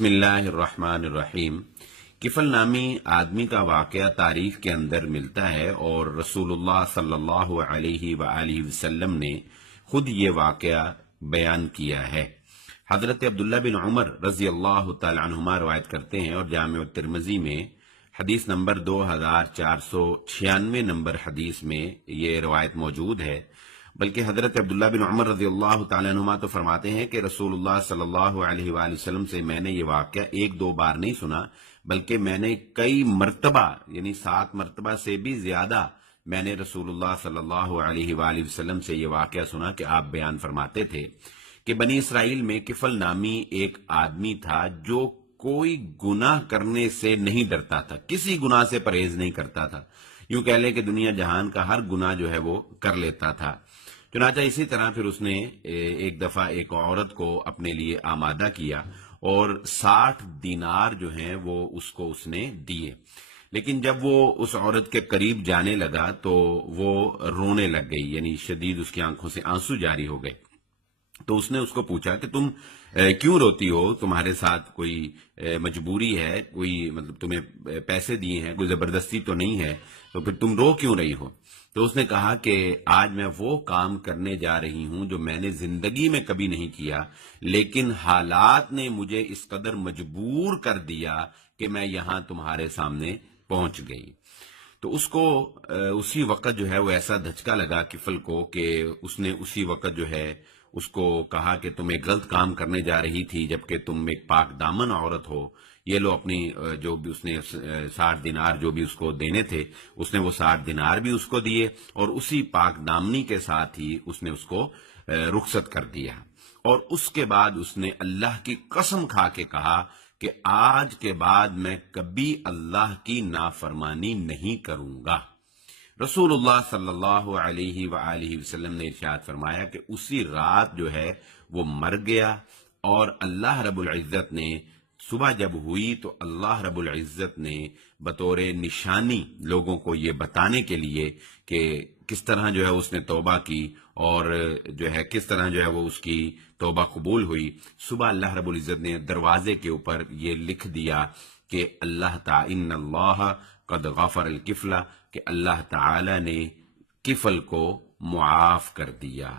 بسم اللہ الرحمن الرحیم۔ کفل نامی آدمی کا واقعہ تاریخ کے اندر ملتا ہے اور رسول اللہ صلی اللہ علیہ وآلہ وسلم نے خود یہ واقعہ بیان کیا ہے۔ حضرت عبداللہ بن عمر رضی اللہ تعالی عنہما روایت کرتے ہیں اور جامع ترمذی میں حدیث نمبر 2496 نمبر حدیث میں یہ روایت موجود ہے۔ بلکہ حضرت عبداللہ بن عمر رضی اللہ تعالی عنہما تو فرماتے ہیں کہ رسول اللہ صلی اللہ علیہ وآلہ وسلم سے میں نے یہ واقعہ ایک دو بار نہیں سنا، بلکہ میں نے کئی مرتبہ یعنی 7 مرتبہ سے بھی زیادہ میں نے رسول اللہ صلی اللہ علیہ وآلہ وسلم سے یہ واقعہ سنا کہ آپ بیان فرماتے تھے کہ بنی اسرائیل میں کفل نامی ایک آدمی تھا جو کوئی گناہ کرنے سے نہیں ڈرتا تھا، کسی گناہ سے پرہیز نہیں کرتا تھا، یوں کہہ لیں کہ دنیا جہان کا ہر گناہ جو ہے وہ کر لیتا تھا۔ چنانچہ اسی طرح پھر اس نے ایک دفعہ ایک عورت کو اپنے لیے آمادہ کیا اور 60 دینار جو ہیں وہ اس نے دیے، لیکن جب وہ اس عورت کے قریب جانے لگا تو وہ رونے لگ گئی، یعنی شدید اس کی آنکھوں سے آنسو جاری ہو گئے۔ تو اس نے اس کو پوچھا کہ تم کیوں روتی ہو، تمہارے ساتھ کوئی مجبوری ہے، کوئی مطلب تمہیں پیسے دیے ہیں، کوئی زبردستی تو نہیں ہے، تو پھر تم رو کیوں رہی ہو؟ تو اس نے کہا کہ آج میں وہ کام کرنے جا رہی ہوں جو میں نے زندگی میں کبھی نہیں کیا، لیکن حالات نے مجھے اس قدر مجبور کر دیا کہ میں یہاں تمہارے سامنے پہنچ گئی۔ تو اس کو اسی وقت جو ہے وہ ایسا دھچکا لگا کفل کو کہ اس نے اسی وقت جو ہے اس کو کہا کہ تم ایک غلط کام کرنے جا رہی تھی جبکہ تم ایک پاک دامن عورت ہو، یہ لو اپنی جو بھی اس نے 60 دینار جو بھی اس کو دینے تھے، اس نے وہ 60 دینار بھی اس کو دیے اور اسی پاک دامنی کے ساتھ ہی اس نے اس کو رخصت کر دیا۔ اور اس کے بعد اس نے اللہ کی قسم کھا کے کہا کہ آج کے بعد میں کبھی اللہ کی نافرمانی نہیں کروں گا۔ رسول اللہ صلی اللہ علیہ وآلہ وسلم نے ارشاد فرمایا کہ اسی رات جو ہے وہ مر گیا، اور اللہ رب العزت نے صبح جب ہوئی تو اللہ رب العزت نے بطور نشانی لوگوں کو یہ بتانے کے لیے کہ کس طرح جو ہے اس نے توبہ کی اور جو ہے کس طرح جو ہے وہ اس کی توبہ قبول ہوئی، صبح اللہ رب العزت نے دروازے کے اوپر یہ لکھ دیا کہ اللہ تعالی ان اللہ قد غفر الکفلہ، کہ اللہ تعالی نے کفل کو معاف کر دیا۔